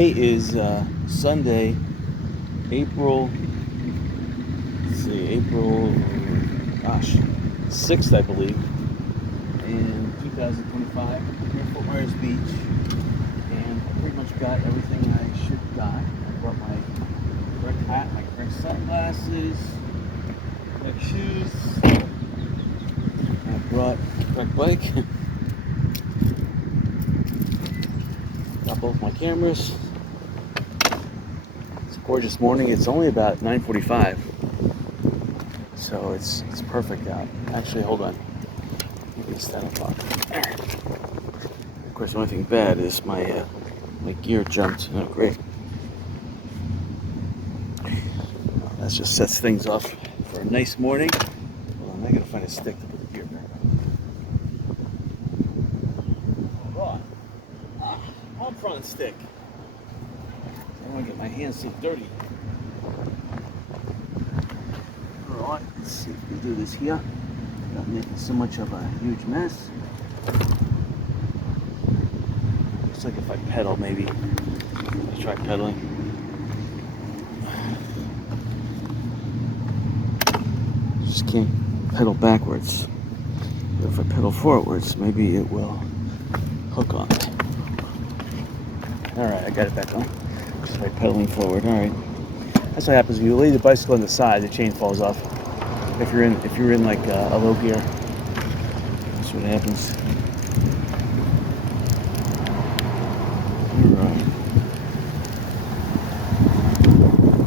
Today is Sunday, April. April. Gosh, 6th, I believe, in 2025. Here at Fort Myers Beach, and I pretty much got everything I should have got. I brought my correct hat, my correct sunglasses, correct shoes. I brought the correct bike. Got both my cameras. It's a gorgeous morning. It's only about 9:45, so it's perfect out. Actually, hold on. Let me stand up. Of course, the only thing bad is my gear jumped. Oh, great. Well, that just sets things off for a nice morning. Hold on, I gotta find a stick to put the gear back on. On front stick. I don't want to get my hands so dirty. Alright, let's see if we can do this here without making so much of a huge mess. Looks like if I pedal, maybe. Let's try pedaling. Just can't pedal backwards. But if I pedal forwards, maybe it will hook on. Alright, I got it back on. Just by pedaling forward. Alright. That's what happens when you lay the bicycle on the side, the chain falls off. If you're in like a low gear. That's what happens.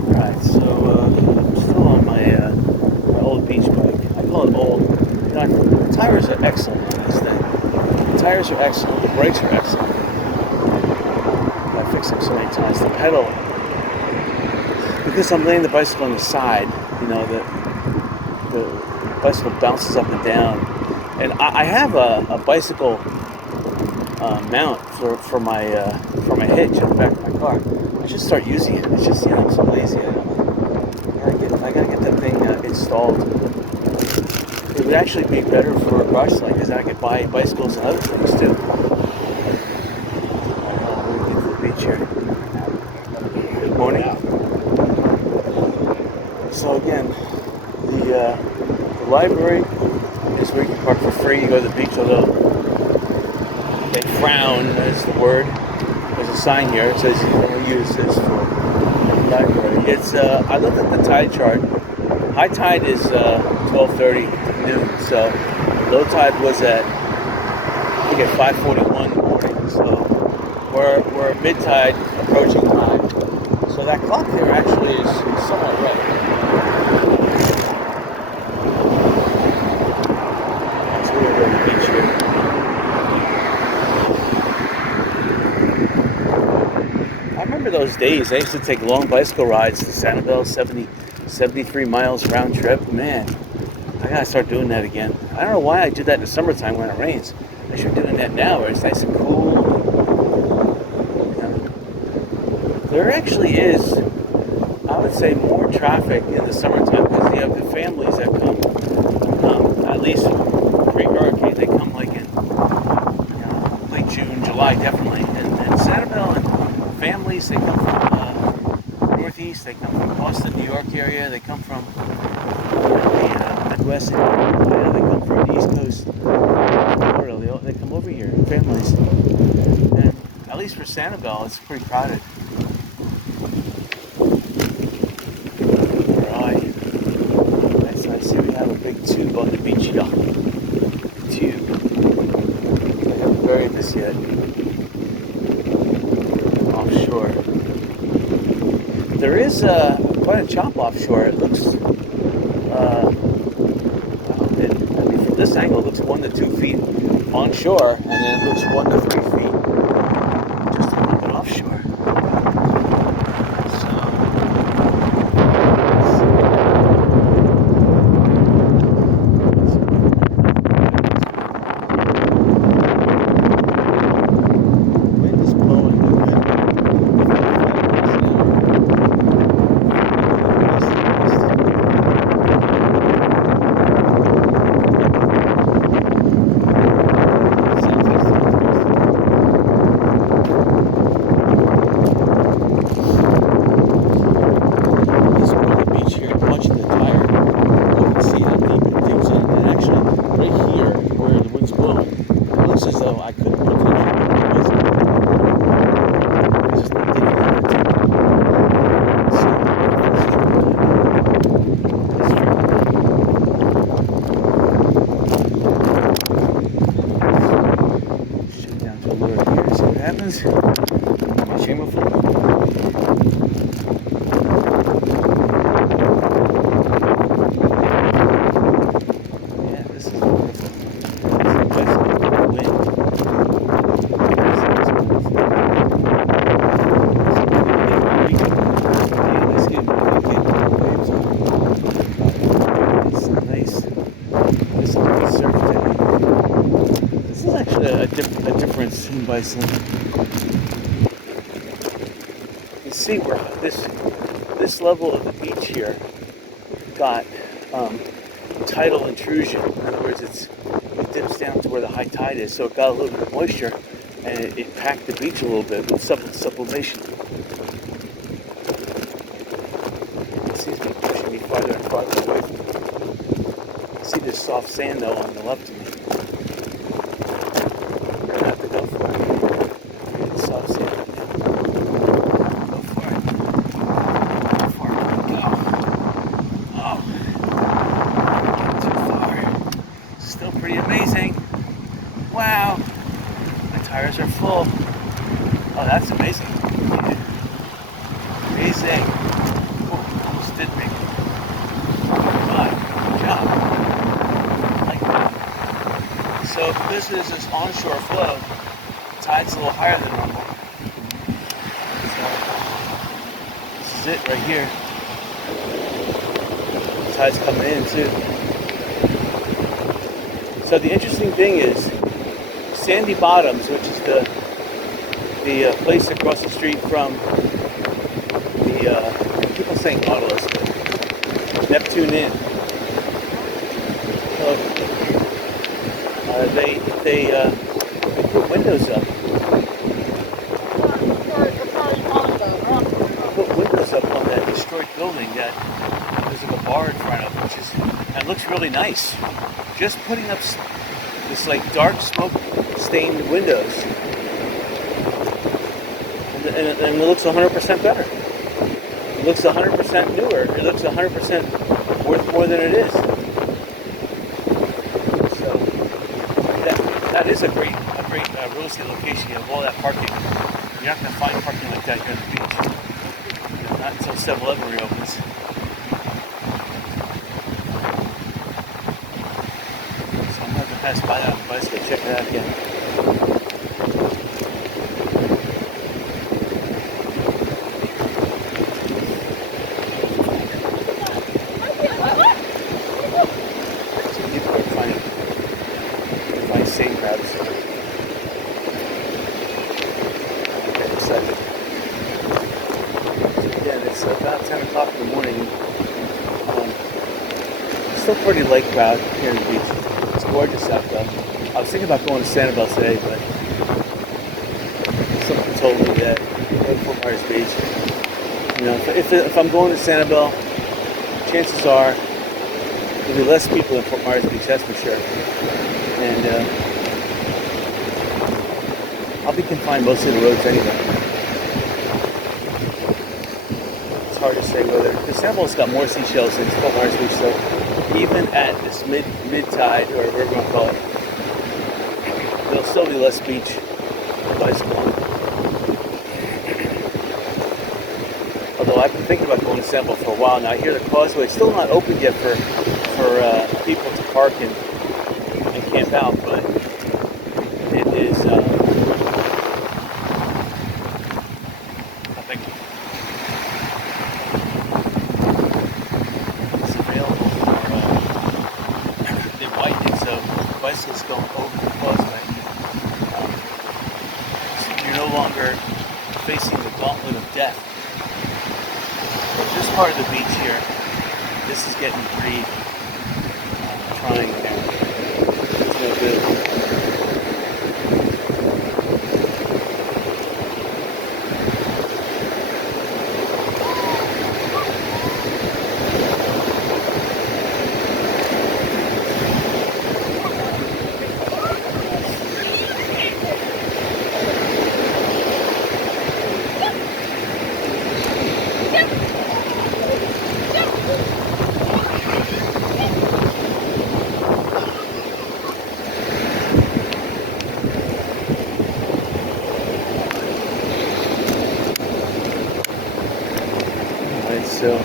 Alright, so I'm still on my old beach bike. I call it old. You know, the tires are excellent on this thing. The tires are excellent. The brakes are excellent. I fixed them so many times. The pedal, because I'm laying the bicycle on the side, you know, the bicycle bounces up and down. And I have a bicycle mount for my hitch on the back of my car. I should start using it. It's just, I'm so lazy. I gotta get that thing installed. It would actually be better for a brush like, because I could buy bicycles and other things too. We'll get to the beach here. Good morning. So again, the library is where you can park for free. You go to the beach, although they frown is the word. There's a sign here. It says you can only use this for library. It's I looked at the tide chart. High tide is 12:30 noon. So low tide was at, I think, at 5:41 in the morning. So we're mid tide approaching high. So that clock there actually is somewhat right. So we're going to the beach here. I remember those days. I used to take long bicycle rides to Sanibel, 73 miles round trip. Man, I gotta start doing that again. I don't know why I do that in the summertime when it rains. I should be doing that now where it's nice and cool. There actually is, I would say, more traffic in the summertime because you have the families that come, at least pre-hurricane. They come like in late June, July, definitely. And Sanibel and families, they come from Northeast, they come from Boston, New York area, they come from the Midwest, they come from the East Coast, Florida. They come over here, families. And at least for Sanibel, it's pretty crowded. Big tube on the beach here. Tube. I haven't buried this yet. Offshore. There is quite a chop offshore. It looks, from this angle, it looks 1 to 2 feet onshore, and then it looks 1 to 3 feet just a little bit offshore. Yeah, this is wonderful. This is bicycle wind. It's nice. This surf today. This is actually a difference in bicycling. You see where this level of the beach here got tidal intrusion. In other words, it dips down to where the high tide is, so it got a little bit of moisture, and it packed the beach a little bit with sublimation. It seems to be pushing me farther and farther away from it. I see this soft sand though on the left of me. I'm gonna have to go for it. Get the soft sand. Go for it. How far can we go? Oh, not too far. Still pretty amazing. Wow. My tires are full. Oh, that's amazing. Amazing. Oh, almost did make it. Good job. I like that. So this is this onshore flow. The tide's a little higher than normal. So this is it right here. The tide's coming in too. So the interesting thing is Sandy Bottoms, which is the place across the street from the people saying Nautilus, but Neptune Inn. So, they put windows up. Put windows up on that destroyed building that there's like a bar in front of, which is, and it looks really nice. Just putting up this like dark smoke stained windows, and it looks 100% better. It looks 100% newer. It looks 100% worth more than it is. So that is a great real estate location. You have all that parking. You're not going to find parking like that here on the beach. You know, not until 7-Eleven reopens. So I'm going to have to pass by that on the bicycle. Check it out again. Sand crabs. I'm getting excited. So again, it's about 10 o'clock in the morning. Still pretty lake crowd here on the beach. It's gorgeous out though. I was thinking about going to Sanibel today, but someone told me that go to Fort Myers Beach. You know, if I'm going to Sanibel, chances are there'll be less people in Fort Myers Beach, that's for sure. And I'll be confined mostly to the roads anyway. It's hard to say whether, because Sanibel's got more seashells than Fort Myers Beach, so even at this mid tide, or whatever you want to call it, there'll still be less beach to bicycle on. Although I've been thinking about going to Sanibel for a while now. I hear the causeway is still not open yet for people to park and camp out, but it is I think it's available for they widened it so bicycles going over the causeway. So you're no longer facing the gauntlet of death. But this part of the beach here, this is getting pretty trying now. It's no good. so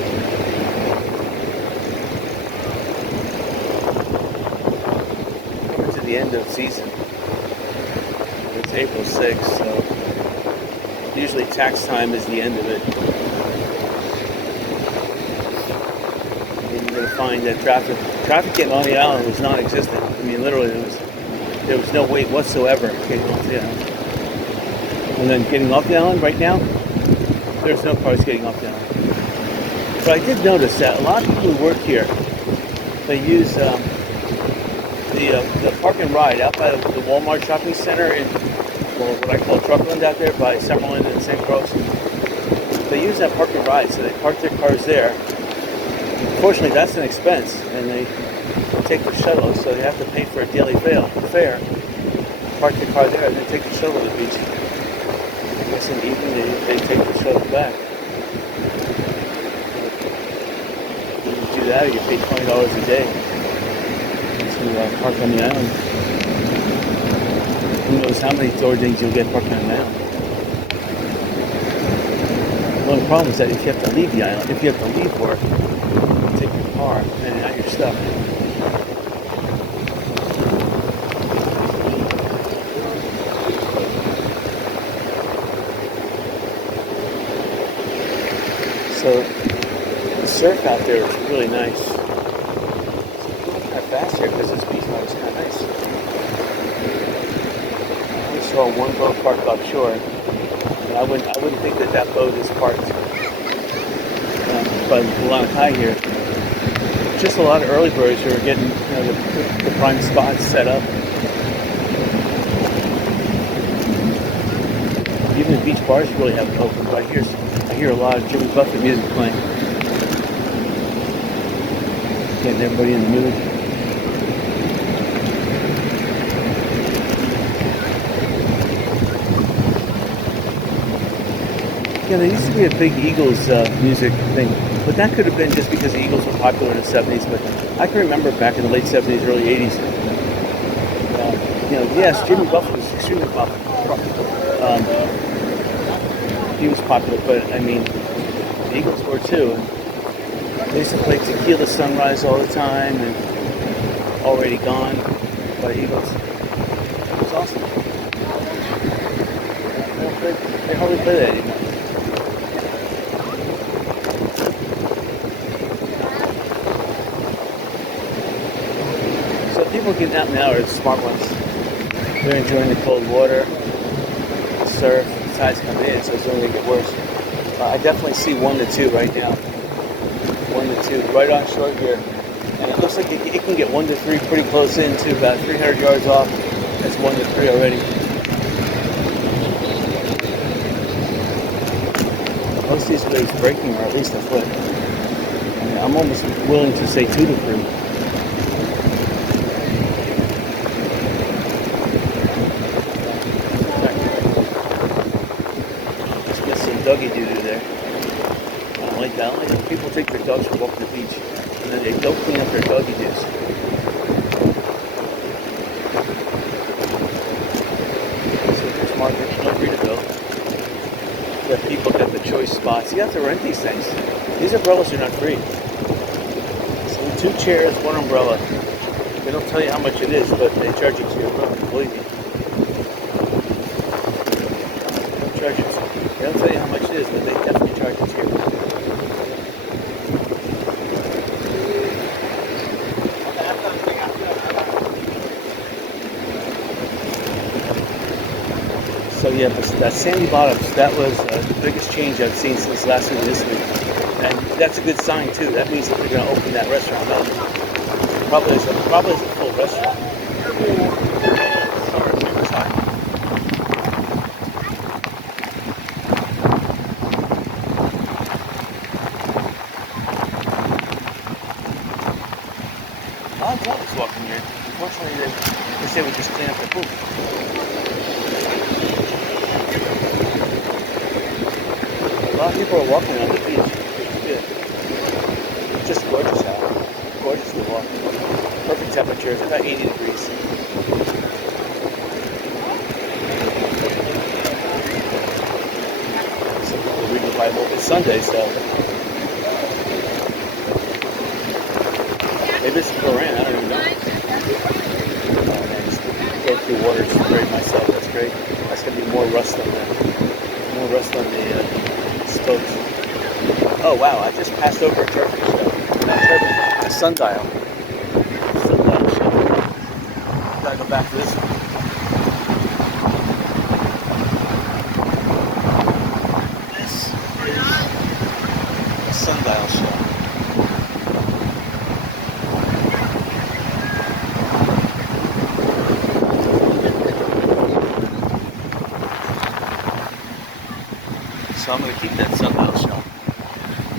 coming to the end of the season. It's April 6th, so usually tax time is the end of it. And you're going to find that traffic getting on the island was non-existent. I mean, literally, there was no wait whatsoever getting off the island. And then getting off the island right now, there's no cars getting off the island. But I did notice that a lot of people who work here, they use the park and ride out by the Walmart shopping center in what I call Truckland out there by Summerlin and St. Croix. They use that park and ride, so they park their cars there. Unfortunately, that's an expense, and they take the shuttle, so they have to pay for a daily fare. Park the car there, and then take the shuttle to the beach. I guess in the evening they take the shuttle back. You do that, or you pay $20 a day to park on the island. Who knows how many things you'll get parking on the island. The only problem is that if you have to leave the island, if you have to leave work, take your car, and now you're stuck. So the surf out there is really nice. It's going kind of fast here because this beach bike is kind of nice. I saw one boat parked offshore. And I wouldn't think that boat is parked by Lanakai here. Just a lot of early birds who are getting the prime spots set up. Even the beach bars really haven't opened, but I hear a lot of Jimmy Buffett music playing. Getting everybody in the mood. Yeah, there used to be a big Eagles music thing, but that could have been just because the Eagles were popular in the 70s, but I can remember back in the late 70s, early 80s. Yes, Jimmy Buffett was extremely popular. He was popular, but I mean, the Eagles were too. They used to play Tequila Sunrise all the time, and Already Gone by the Eagles. It was awesome. They hardly play that anymore. So people getting out now are smart ones. They're enjoying the cold water, the surf. Tides coming in, so it's only going to get worse. I definitely see 1 to 2 right now. 1 to 2 right on shore here. And it looks like it can get 1 to 3 pretty close in to about 300 yards off. That's 1 to 3 already. Most of these waves breaking are at least a foot. I mean, I'm almost willing to say 2 to 3. Doggy doo-doo there. I don't like that. People take their dogs for a walk on the beach, and then they don't clean up their doggy doos. So there's market, no free to go. Let people get the choice spots. You have to rent these things. These umbrellas are not free. So 2 chairs, 1 umbrella. They don't tell you how much it is, but they charge you to your room, believe me. They don't tell you how much it is, but they definitely charge it here. So yeah, but that Sandy Bottoms, that was the biggest change I've seen since last week this week. And that's a good sign too. That means that they're going to open that restaurant up. Probably is a full restaurant. A lot of dogs walking here. Unfortunately, they say we just clean up the poop. A lot of people are walking on the beach. It's good. It's just gorgeous out. Gorgeous to walk. Perfect temperature. It's about 80 degrees. Some people read the Bible. It's Sunday, so Maybe it's chlorine, I don't even know. And I just go through water to spray myself. That's great. That's gonna be more rust on the spokes. Oh wow! I just passed over a turtle shell. Not a turtle, a sundial. Sundial shell. Gotta go back to this one. This is a sundial shell. So I'm going to keep that sundial shell.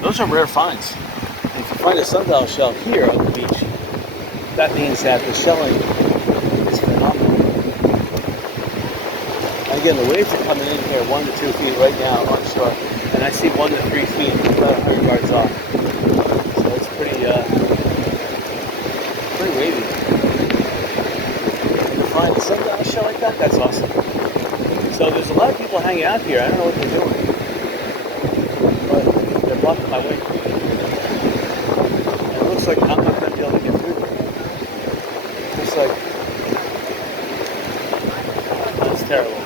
Those are rare finds. And if you find a sundial shell here on the beach, that means that the shelling is phenomenal. And again, the waves are coming in here 1 to 2 feet right now on shore, and I see 1 to 3 feet about 100 yards off. So it's pretty wavy. If you find a sundial shell like that, that's awesome. So there's a lot of people hanging out here. I don't know what they're doing. They're blocking my way. And it looks like I'm not going to be able to get through there. Looks like that's terrible.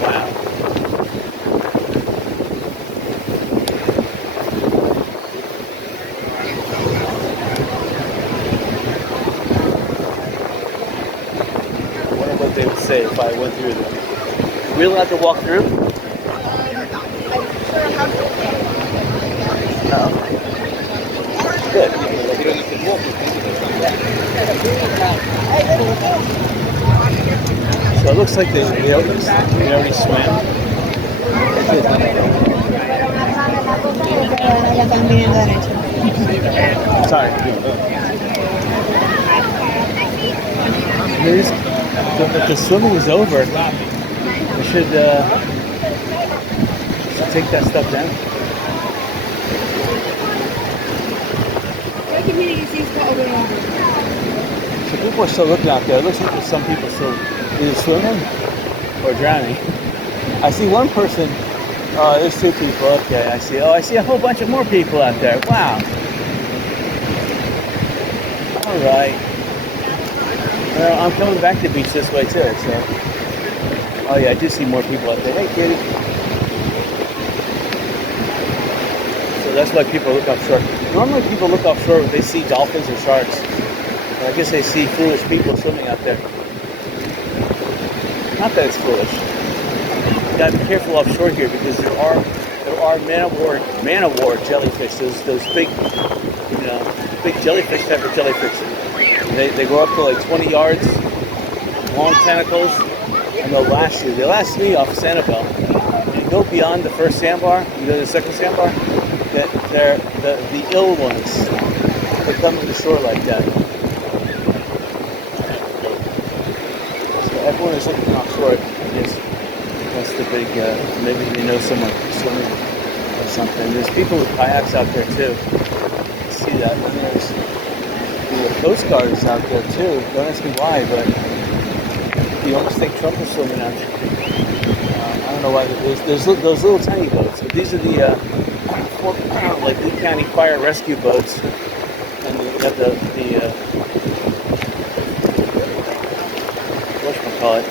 Wow. I wonder what they would say if I went through there. Are we allowed to walk through? No. Good. So it looks like they already swam. Sorry. If the swimming is over, we should take that stuff down. So people are still looking out there. It looks like there's some people still either swimming or drowning. I see one person. Oh, there's 2 people. Okay, I see. Oh, I see a whole bunch of more people out there. Wow. All right. Well, I'm coming back to the beach this way too. So. Oh yeah, I do see more people out there. Hey, kitty. So that's why people look offshore. Normally people look offshore when they see dolphins or sharks. I guess they see foolish people swimming out there. Not that it's foolish. You gotta be careful offshore here because there are man-o-war jellyfish. Those big, big jellyfish type of jellyfish. They go up to like 20 yards, long tentacles, and they'll lash you. They lashed me off Sanibel. When you go beyond the first sandbar, you go to the second sandbar, they're the ill ones. They come to the shore like that. So everyone is looking offshore. I guess that's the big, maybe they know someone swimming or something. There's people with kayaks out there too. You see that. And there's the Coast Guard is out there too. Don't ask me why, but you almost think Trump is swimming out there. I don't know why. There's those little tiny boats. But these are the like Lee County fire rescue boats, and you got the whatchamacallit,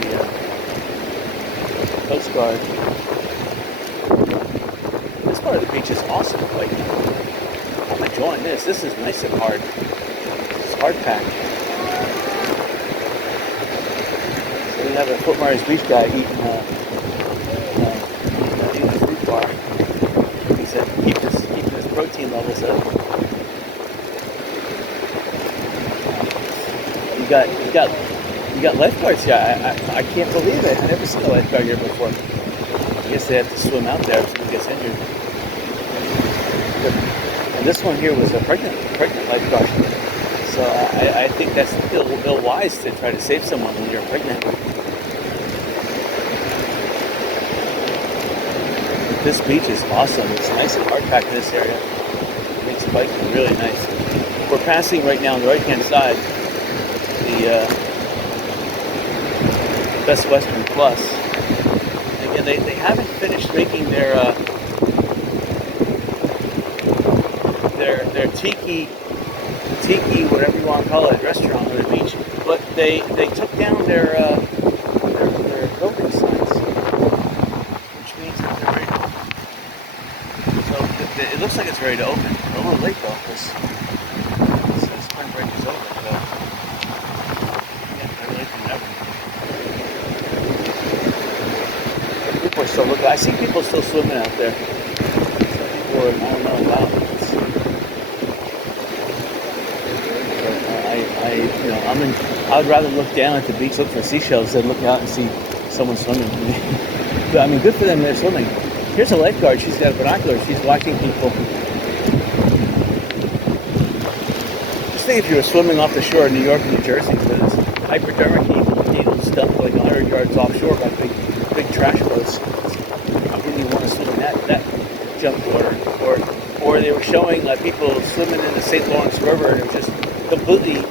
the Coast Guard. This part of the beach is awesome. Like, I'm enjoying this. This is nice and hard. It's hard packed. So we have a Fort Myers Beach guy eating a fruit bar. He said keeping his protein levels up. You got lifeguards here. I can't believe it. I've never seen a lifeguard here before. I guess they have to swim out there if someone gets injured. And this one here was a pregnant lifeguard. So I think that's ill wise to try to save someone when you're pregnant. But this beach is awesome. It's nice and hard packed in this area. It makes biking really nice. We're passing right now on the right hand side the Best Western Plus. And again, they haven't finished making their tiki, whatever you want to call it, restaurant on the beach. But they took down their building signs, which means that they're ready to open. So it looks like it's ready to open. A little late though, because spring break is over. So yeah, better late than never. People are still looking. I see people still swimming out there. Some people are, I don't know about it. I would rather look down at the beach, look for seashells, than look out and see someone swimming. But I mean, good for them, they're swimming. Here's a lifeguard, she's got binoculars, she's watching people. Just think if you were swimming off the shore of New York and New Jersey, but it's hypodermic needles dumped like 100 yards offshore by big trash boats. I wouldn't even want to swim in that junk water. Or they were showing people swimming in the St. Lawrence River, and it was just completely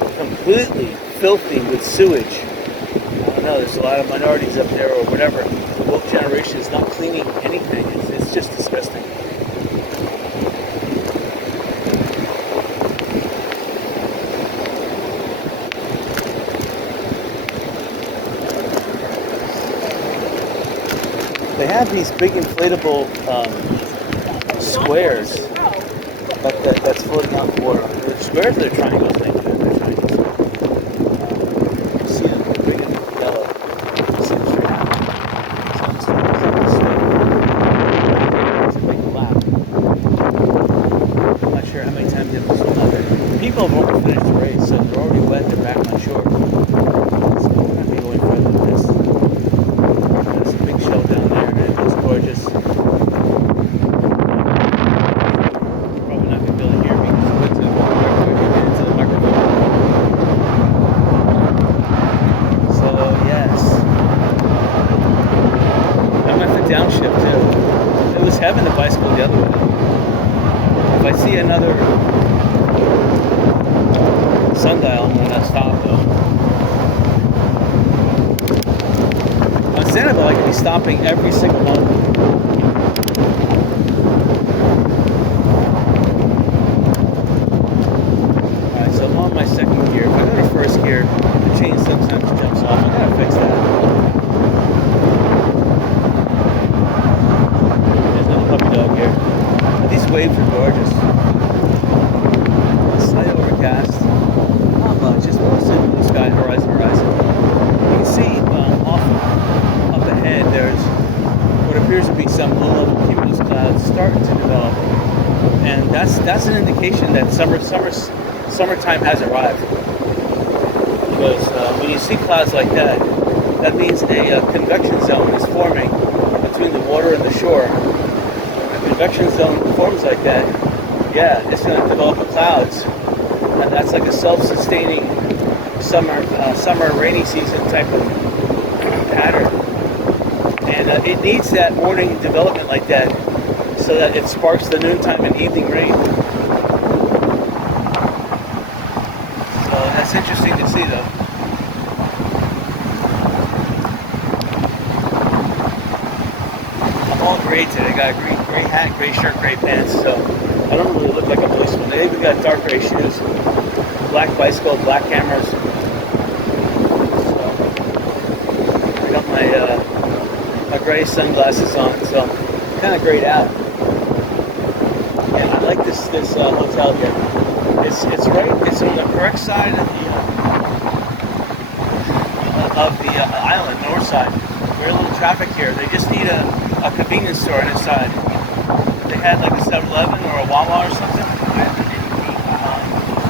filthy with sewage. I don't know, there's a lot of minorities up there or whatever. The woke generation is not cleaning anything. It's just disgusting. They have these big inflatable squares that's floating out in the water. They're squares, they're triangles, they're triangles. You see them, they're big and yellow. You see them straight out. It's like a lap. I'm not sure how many times they have to swim out there. People have already finished the race, so they're already wet, they're back on shore. So we're going to be going further than this. There's a big shell down there, and it looks gorgeous. Downshift too. It was heaven to bicycle the other way. If I see another sundial, I'm gonna stop though. On Sanibel, I could be stopping every single moment. Alright, so I'm on my second gear. If I go to first gear, the chain sometimes jumps off. I gotta fix that. Puppy dog here. These waves are gorgeous. Slight overcast. Not much, just mostly blue sky, horizon. You can see off up ahead there's what appears to be some low-level cumulus clouds starting to develop, and that's an indication that summertime has arrived. Because when you see clouds like that, that means a convection zone is forming between the water and the shore. Convection zone forms like that, yeah, it's going to develop the clouds, and that's like a self-sustaining summer rainy season type of pattern. And it needs that morning development like that, so that it sparks the noontime and evening rain. So that's interesting to see, though. I'm all gray today. I got a gray hat, gray shirt, gray pants, so I don't really look like a policeman. They even got dark gray shoes, black bicycle, black cameras. So I got my gray sunglasses on, so I'm kind of grayed out. And I like this hotel here. It's on the correct side of the island, north side. Very little traffic here. They just need a convenience store on its side. They had like a 7-Eleven or a Wawa or something.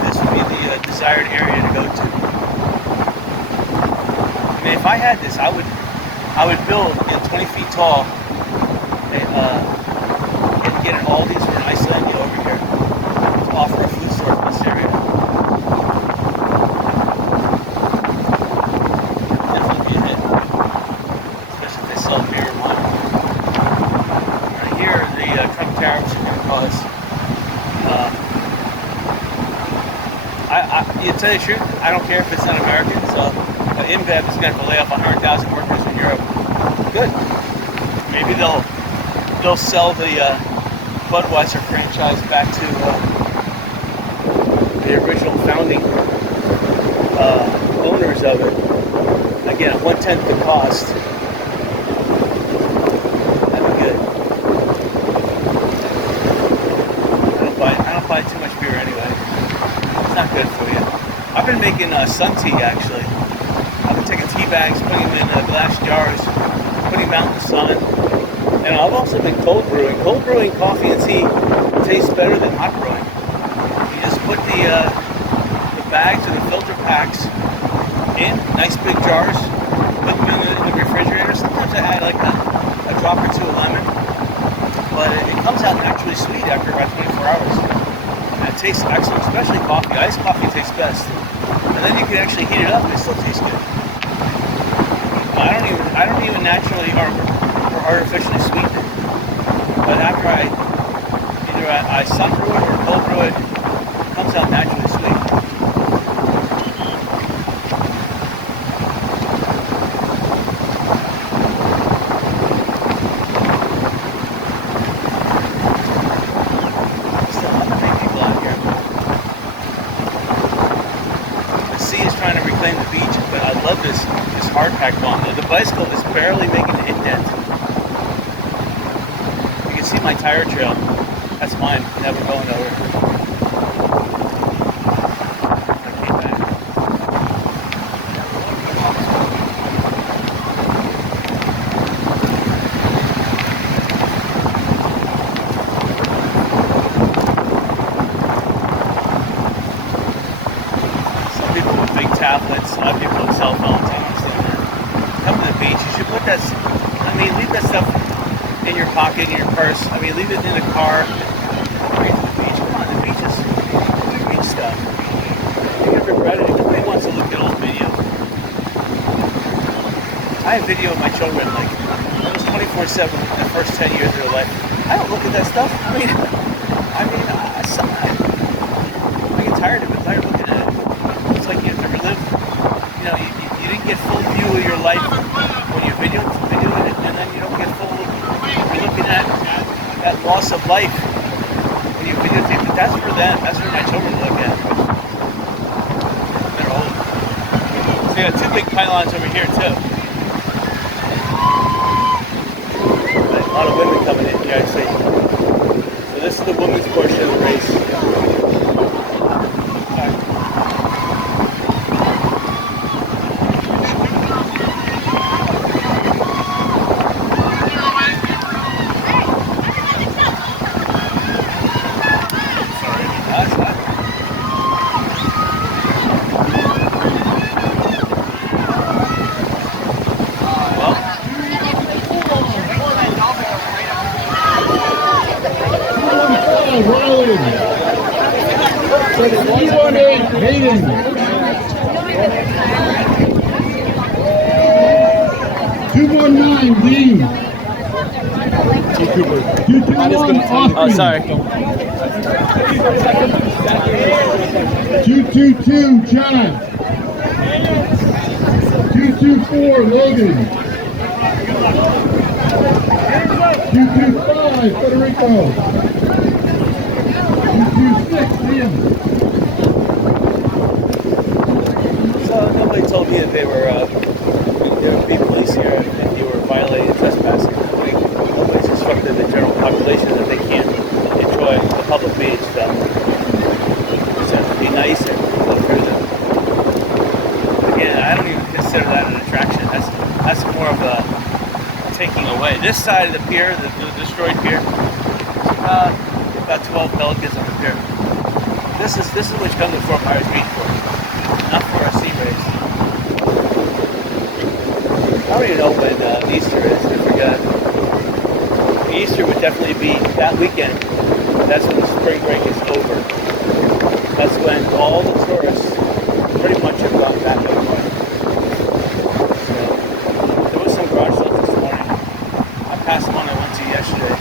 This would be the desired area to go to. I mean, if I had this, I would build 20 feet tall and get an Aldi's or an Icelandia over here to offer a food store in this area. Definitely be a hit, especially if they sell beer and wine. Right here, the Trump tariffs are going to cause. To tell you the truth, I don't care if it's not American. So InBev is going to lay off 100,000 workers in Europe. Good. Maybe they'll sell the Budweiser franchise back to the original founding owners of it. Again, at 1/10 the cost. That'd be good. I don't buy too much beer anyway. It's not good for you. I've been making sun tea actually. I've been taking tea bags, putting them in glass jars, putting them out in the sun. And I've also been cold brewing. Cold brewing coffee and tea tastes better than hot brewing. You just put the bags or the filter packs in nice big jars, put them in the refrigerator. Sometimes I add like a drop or two of lemon, but it comes out naturally sweet after about 24 hours. And it tastes excellent, especially coffee. Iced coffee tastes best. And then you can actually heat it up and it still tastes good. I don't even naturally or artificially sweeten it. But after I sun brew it or cold brew it, it comes out naturally sweet. Still, I'm gonna make people out here. The sea is trying to reclaim the beach, but I love this hardpack bomb. The bicycle is barely making an indent. You can see my tire trail. That's mine. Never going over. I came back. Some people with big tablets, a lot of people with cell phones. I don't understand that. Come to the beach. You should put that. Leave that stuff in your pocket, in your purse. Leave it in the car. Bring it to the beach. Come on, the beach is beach stuff. You can regret it. Nobody wants to look at old video. I have video of my children, like, it was 24/7 in the first 10 years of their life. I don't look at that stuff. I get tired of it. Tired of looking at it. It's like you have to relive. You didn't get full view of your life when you video it, and then you don't get full. You're looking at that loss of life when you videotape it. That's for them. That's for my children to look at. They're old. So you got two big pylons over here too. A lot of women coming in here, I see. So this is the women's portion of the race. Rolling. 318 Hayden. 219 Dean. 221 Austin. Oh, sorry. 222 John. 224 Logan. 225 Federico. 226 Liam. So nobody told me that there would be police here if you were violating trespassing. Nobody's instructed the general population that they can't enjoy the public beach, so just have to be nice and go through them. Again, I don't even consider that an attraction. That's more of a taking away. This side of the pier, the destroyed pier, about 12 pelicans on the pier. This is what you come to Fort Myers Beach for, not for a sea race. I don't even know when Easter is. I forgot. Easter would definitely be that weekend. That's when the spring break is over. That's when all the tourists pretty much have gone back anyway. So there was some garage sales this morning. I passed one I went to yesterday,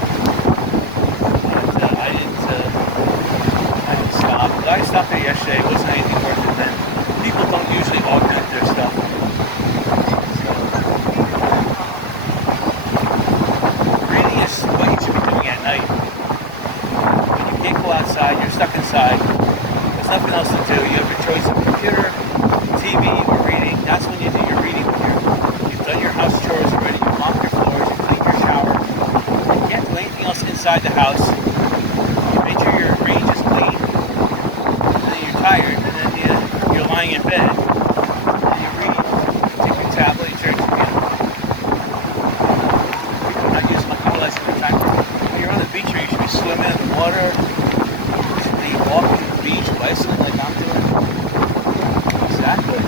and I didn't stop. But I stopped there yesterday. It wasn't anything worth it then. People don't usually augment their stuff. Reading is what you should be doing at night. When you can't go outside, you're stuck inside. The there's nothing else to do. You have your choice of computer, TV, or reading. That's when you do your reading here. You've done your house chores already. You mop your floors. You clean your shower. You can't do anything else inside the house. You made sure your range is clean. And then you're tired. And then you're lying in bed. And you read. You take your tablet. You turn your computer. People are not utilizing their time. When you're on the beach here, you should be swimming in the water. You should be walking the beach, bicycling like I'm doing. Exactly.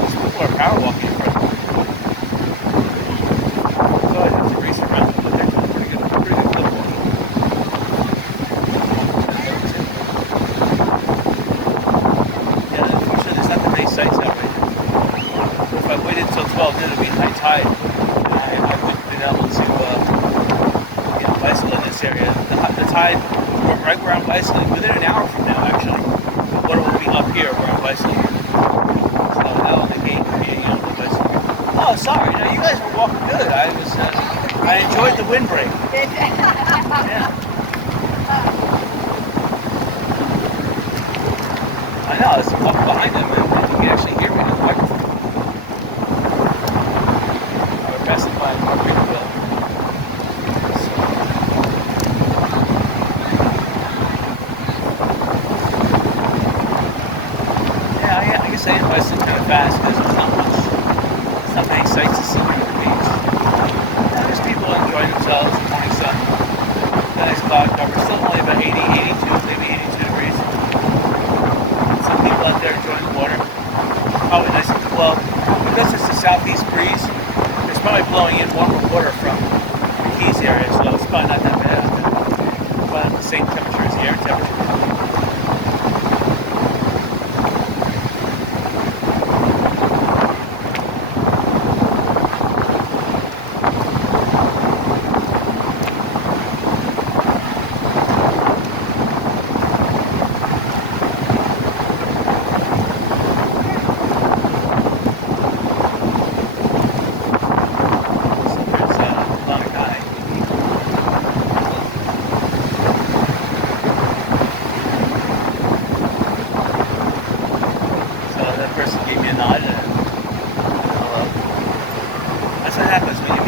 These people are power walking in front of me. So I have to race around them, but they're doing pretty good football. Yeah, unfortunately, there's not that many sites out right now. If I waited until 12 noon, it would be high tide. And I wouldn't have been able to bicycle in this area. The tide, right where I'm bicycling, within an hour from now, actually, the water will be up here where I'm bicycling. So now on the gate, the bicycle. Oh, sorry. No, you guys were walking good. I enjoyed the windbreak. Yeah. I know. It's up behind them, and you can actually hear me on the microphone. We're passing by Margaritaville. I guess I am bicycling kind of fast because there's not many sights to see here on the beach. There's people enjoying themselves, enjoying the sun. Nice cloud cover, still only about 80, 82, maybe 82 degrees. Some people out there enjoying the water. Probably nice and slow. Because it's a southeast breeze, it's probably blowing in warmer water from the Keys area, so it's probably not that bad out there. About the same temperature as the air temperature.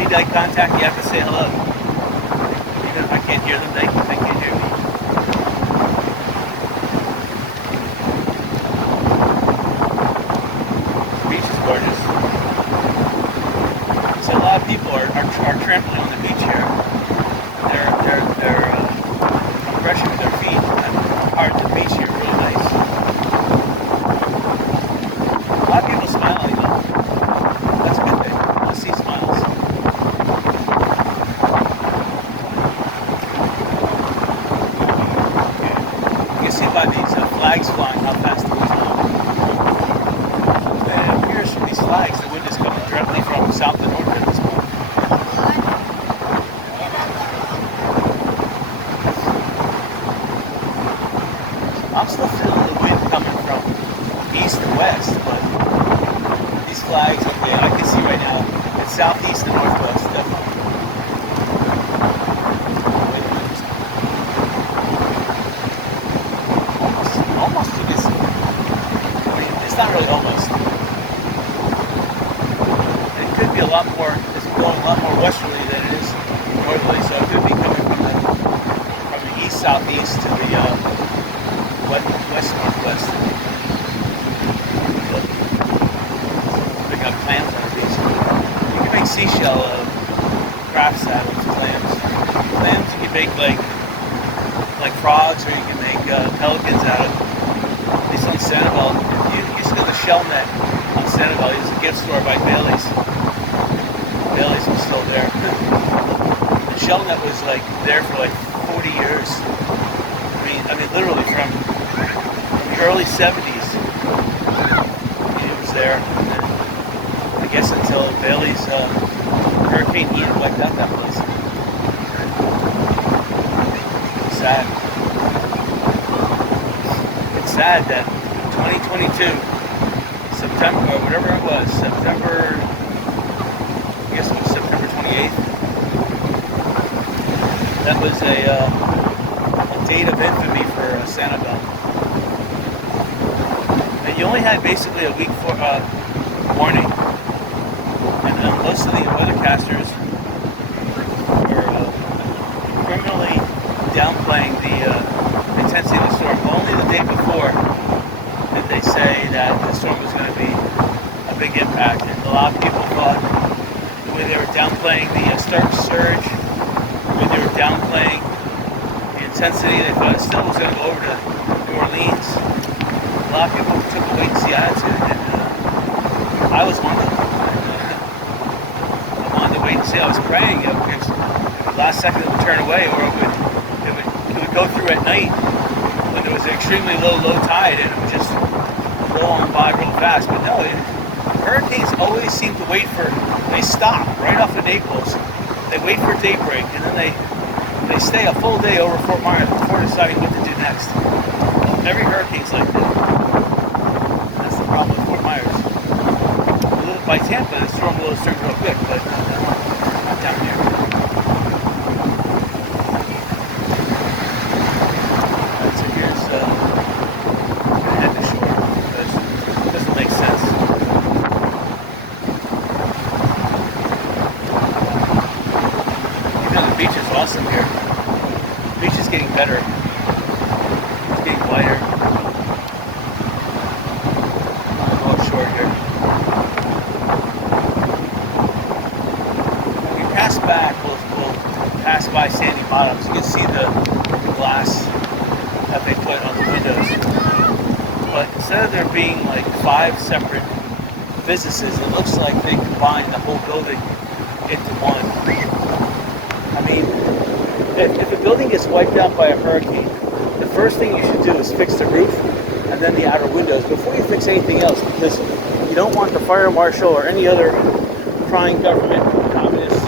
Eye contact, you have to say hello. Even if I can't hear them, they can't hear me. The beach is gorgeous. So a lot of people are trampling on the beach here. They're brushing with their feet. Part of the beach here, really nice. A lot of people smiling though. That's a good thing. I see smiles. By these flags flying, how fast it was going. And it appears from these flags, the wind is coming directly from south to north at this point. I'm still feeling the wind coming from east to west, but these flags, okay, I can see right now, it's southeast to northwest, definitely. Almost you can see. I mean, it's not really almost. It could be a lot more, it's blowing a lot more westerly than it is northerly, so it could be coming from the east-southeast to the west-northwest. Pick up clams on the beach. You can make seashell crafts out of clams. Clams you can make like frogs, or you can make pelicans out of. At least on Sanibel, you used to go to the shell net on Sanibel. It was a gift store by Bailey's. Bailey's was still there. The shell net was there for 40 years. I mean literally from the early 70s. It was there. And I guess until Bailey's Hurricane Ian wiped out that place. It's sad. It's sad that 2022, September, or whatever it was, September, I guess it was September 28th, that was a date of infamy for Sanibel. you only had basically a week for warning, and most of the weathercasters were criminally downplaying the intensity of the storm. Only the day before did they say that the storm was going to be a big impact, and a lot of people thought the way they were downplaying the start surge, the way they were downplaying the intensity, they thought it still was going to go over to New Orleans. A lot of people took a wait and see attitude, and I was one of them. I wanted to wait and see. I was praying, because last second it would turn away, or it would go through at night when there was an extremely low tide, and it would just roll on by real fast. But no, hurricanes always seem to they stop right off of Naples. They wait for daybreak, and then they stay a full day over Fort Myers before deciding what to do next. Every hurricane's like that. That's the problem with Fort Myers. By Tampa, the storm will turn real quick, but not down here. Alright, so here's I'm gonna head to shore because it doesn't make sense. Even though the beach is awesome here, the beach is getting better. It's getting wider. I'm going shore here. We'll pass by Sandy Bottoms. You can see the glass that they put on the windows. But instead of there being like 5 separate businesses, it looks like they combined the whole building into one. I mean, if a building gets wiped out by a hurricane, the first thing you should do is fix the roof and then the outer windows before you fix anything else, because you don't want the fire marshal or any other crying government communist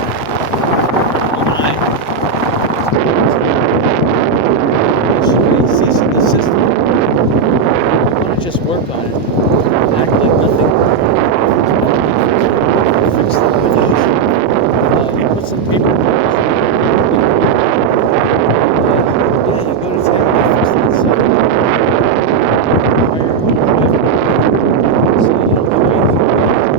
ceasing the system. You want to just work on it, act like nothing. Fix the windows, put some paper. Yeah, you go to town and fix that stuff. So you don't give anything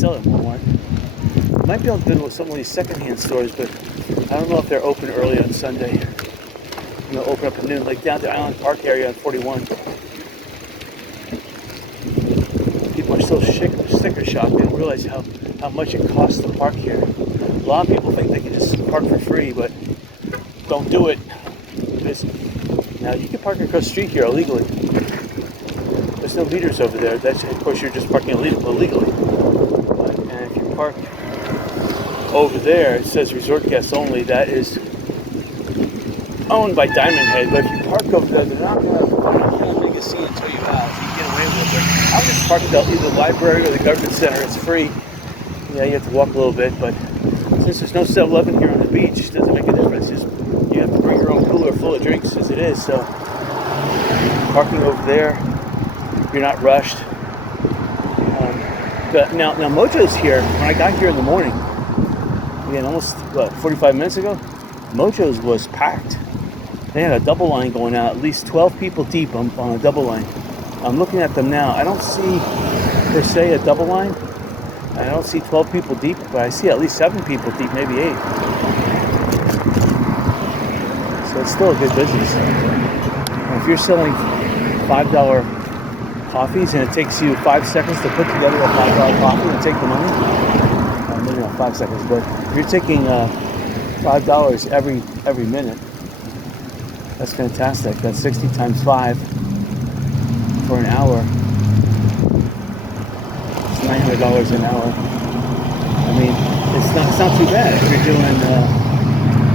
sell it in Walmart. Might be able to do it with some of these secondhand stores, but I don't know if they're open early on Sunday. And they'll open up at noon, like down to Island Park area on 41. People are still sticker shock. They don't realize how much it costs to park here. A lot of people think they can just park for free, but don't do it. Because now you can park across the street here illegally. There's no meters over there. That's, of course, you're just parking illegally. And if you park over there, it says resort guests only. That is owned by Diamond Head. But if you park over there, they're not going to make a scene and tell you how. So you get away with it. But I'll just park at either the library or the government center. It's free. Yeah, you have to walk a little bit, but since there's no 7-Eleven here on the beach, it doesn't make a difference. Just you have to bring your own cooler full of drinks as it is. So parking over there, you're not rushed. But now Mojo's here. When I got here in the morning, again, almost 45 minutes ago, Mojo's was packed. They had a double line going out, at least 12 people deep on a double line. I'm looking at them now. I don't see per se a double line. I don't see 12 people deep, but I see at least 7 people deep, maybe 8. So it's still a good business. And if you're selling $5 coffees and it takes you 5 seconds to put together a $5 coffee and take the money, maybe not 5 seconds, but if you're taking $5 every minute, that's fantastic. That's 60 times 5 for an hour. It's $900 an hour. I mean, it's not too bad. If you're doing,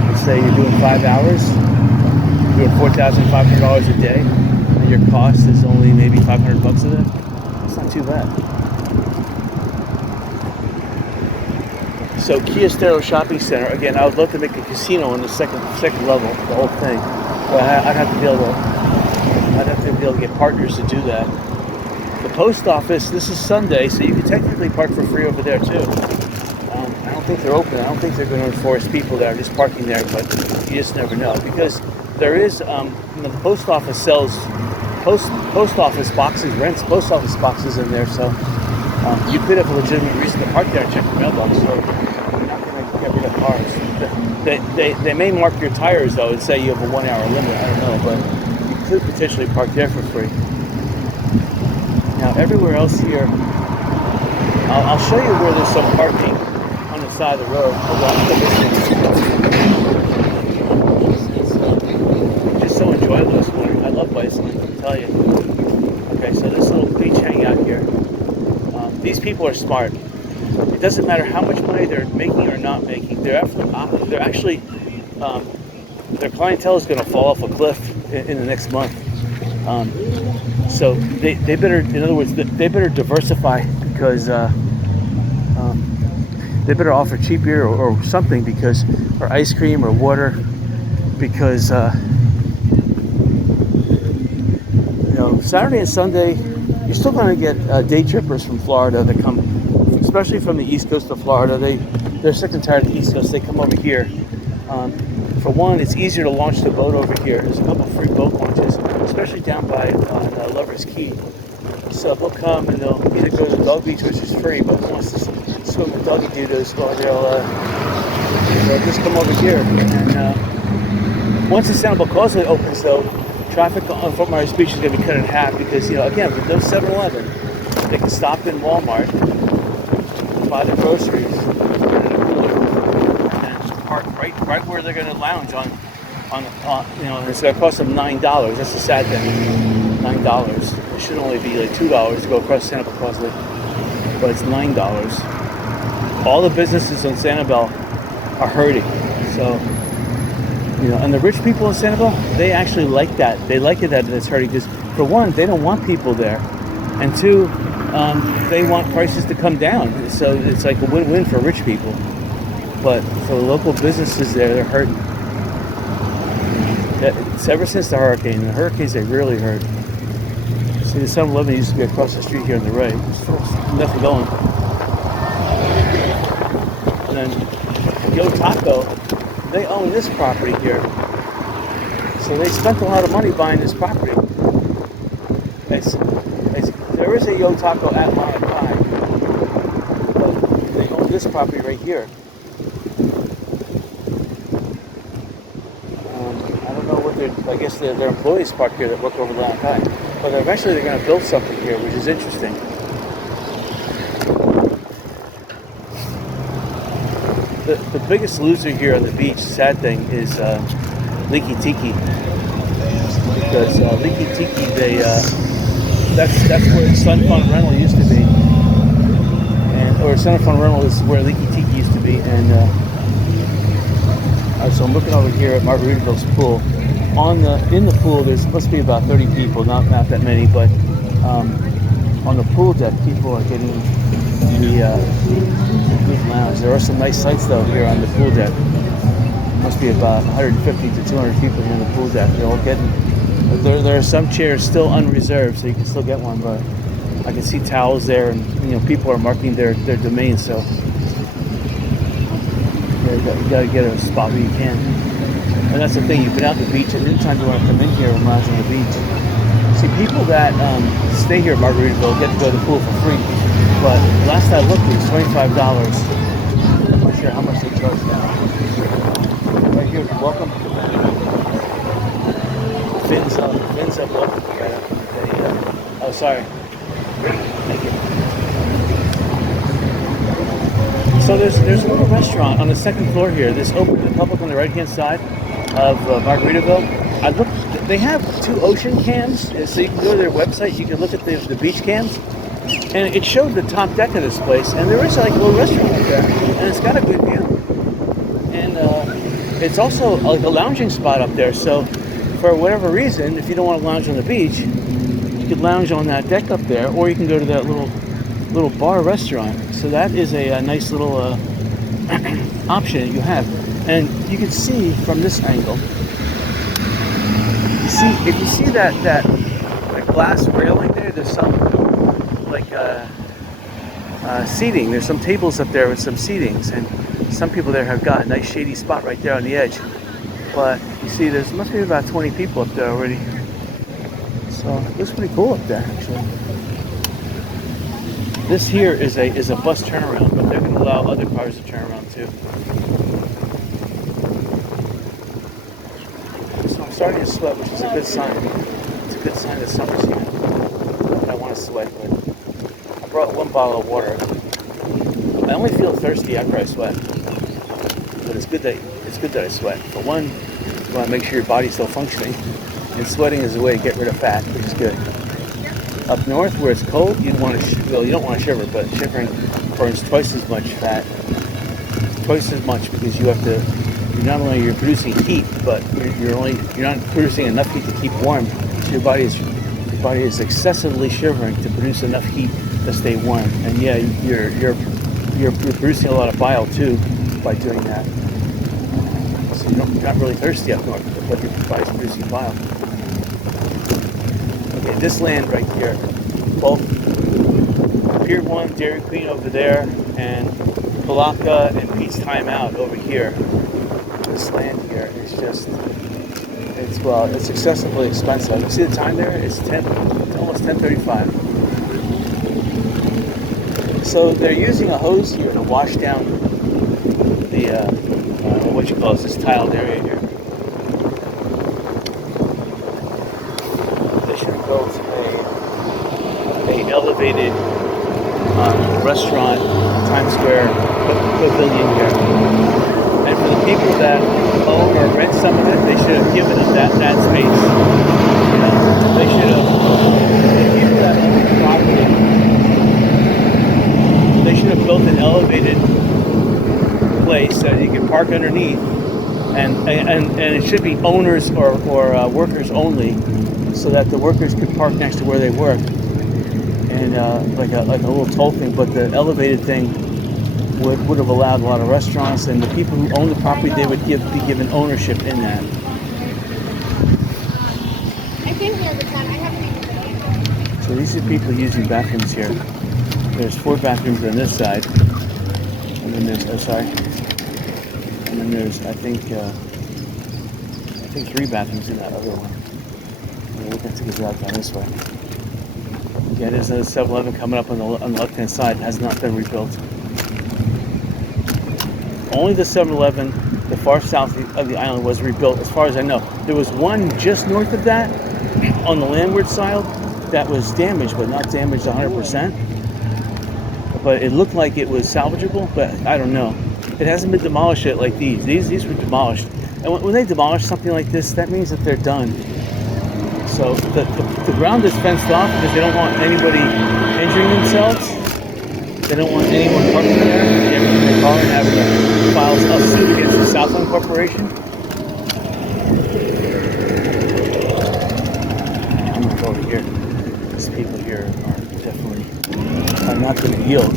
let's say you're doing 5 hours, you're doing $4,500 a day, and your cost is only maybe $500 a day. It's not too bad. So Kia Estero Shopping Center. Again, I would love to make a casino on the second level, the whole thing. But I'd have to be able to get partners to do that. The post office, this is Sunday, so you can technically park for free over there too. I don't think they're open. I don't think they're going to enforce people that are just parking there, but you just never know. Because there is, the post office sells post office boxes, rents post office boxes in there, so you could have a legitimate reason to park there and check your mailbox. So you're not going to get rid of cars. They may mark your tires though and say you have a 1 hour limit. I don't know, but you could potentially park there for free. Now everywhere else here, I'll show you where there's some parking on the side of the road. Hold on. It's just so enjoyable this morning. I love bicycling, I can tell you. Okay, so this little beach hangout here. These people are smart. It doesn't matter how much money they're making or not making. They're actually their clientele is going to fall off a cliff in the next month. So they better, in other words, they better diversify because they better offer cheap beer or something or ice cream or water because Saturday and Sunday you're still going to get day trippers from Florida that come, especially from the East Coast of Florida. They're sick and tired of the East Coast. They come over here. For one, it's easier to launch the boat over here. There's a couple free boat launches, especially down by Lover's Key. So they'll come and they'll either go to the dog beach, which is free, but wants to swim with doggy doodles, or they'll just come over here. And once the Sanibel Causeway opens, though, traffic on Fort Myers Beach is going to be cut in half because, again, with no 7-Eleven, they can stop in Walmart, buy their groceries, and park right where they're going to lounge on it's going to cost them $9. That's the sad thing, $9. It should only be like $2 to go across Sanibel Causeway, but it's $9. All the businesses on Sanibel are hurting, so. And the rich people in Sanibel, they actually like that. They like it that it's hurting because, for one, they don't want people there, and two, they want prices to come down. So it's like a win-win for rich people. But for the local businesses there, they're hurting. It's ever since the hurricanes, they really hurt. See, the 7-Eleven used to be across the street here on the right. There's nothing going. And then Yo Taco, they own this property here. So they spent a lot of money buying this property. There is a Yo Taco at Molokai, but they own this property right here. I don't know what I guess their employees park here that work over Molokai. But eventually they're going to build something here, which is interesting. The biggest loser here on the beach, sad thing, is Leaky Tiki. Because Leaky Tiki, that's where Sun Fun Rental used to be. Or Sun Fun Rental is where Leaky Tiki used to be. And so I'm looking over here at Margaritaville's pool. In the pool, there's supposed to be about 30 people, not that many, but on the pool deck, people are getting the lounge. There are some nice sites though here on the pool deck. Must be about 150 to 200 people here on the pool deck. They're all getting. There are some chairs still unreserved, so you can still get one. But I can see towels there, and people are marking their domain. So you gotta get a spot where you can. And that's the thing. You've been out to the beach, and anytime you want to come in here and lounge on the beach. See, people that stay here at Margaritaville get to go to the pool for free. But last I looked, it was $25. I'm not sure how much they charge now. Right here, welcome. Fins up, welcome. Oh, sorry. Thank you. So there's a little restaurant on the second floor here. This open to the public on the right-hand side of Margaritaville. I looked. They have 2 ocean cams, so you can go to their website. You can look at the beach cams, and it showed the top deck of this place. And there is like a little restaurant up there, and it's got a good view. And it's also like a lounging spot up there. So for whatever reason, if you don't want to lounge on the beach, you could lounge on that deck up there, or you can go to that little bar restaurant. So that is a nice little option that you have. And you can see from this angle. If you see that glass railing there, there's some like seating. There's some tables up there with some seatings, and some people there have got a nice shady spot right there on the edge. But you see, there must be about 20 people up there already. So it looks pretty cool up there, actually. This here is a bus turnaround, but they're going to allow other cars to turn around too. So I'm starting to sweat, which is a good sign. It's a good sign that summer's here. Not that I want to sweat, but I brought 1 bottle of water. I only feel thirsty after I sweat, but it's good that I sweat. For one, you want to make sure your body's still functioning, and sweating is a way to get rid of fat, which is good. Up north, where it's cold, you don't want to shiver, but shivering burns twice as much fat, twice as much, because you have to. Not only you're producing heat, but you're not producing enough heat to keep warm. So your body is excessively shivering to produce enough heat to stay warm. And yeah, you're producing a lot of bile too by doing that. So you're not really thirsty up north, but your body's producing bile. Okay, this land right here, both Pier 1, Dairy Queen over there, and Palaka and Pete's Time Out over here. This land here is just, it's excessively expensive. You see the time there? It's almost 10:35. So they're using a hose here to wash down the, this tiled area here. They should have built a elevated restaurant, Times Square pavilion here. And for the people that own or rent some of it, they should have given them that space. They should have, the people that own the property, they should have built an elevated place that you can park underneath, and it should be owners or workers only, so that the workers could park next to where they work, and like a little toll thing. But the elevated thing would have allowed a lot of restaurants, and the people who own the property, they would be given ownership in that. So these are people using bathrooms here. There's 4 bathrooms on this side, and then there's and then there's I think 3 bathrooms in that other one. We're going to take it out down this way. Yeah, there's a 7-Eleven coming up on the left-hand side. It has not been rebuilt. Only the 7-Eleven, the far south of the island, was rebuilt, as far as I know. There was one just north of that, on the landward side, that was damaged, but not damaged 100%. But it looked like it was salvageable, but I don't know. It hasn't been demolished yet like these. These were demolished. And when they demolish something like this, that means that they're done. So the ground is fenced off because they don't want anybody injuring themselves. They don't want anyone parking there, jamming in their car and having to file a suit against the Southland Corporation. I'm going to go over here. These people here are definitely not going to yield.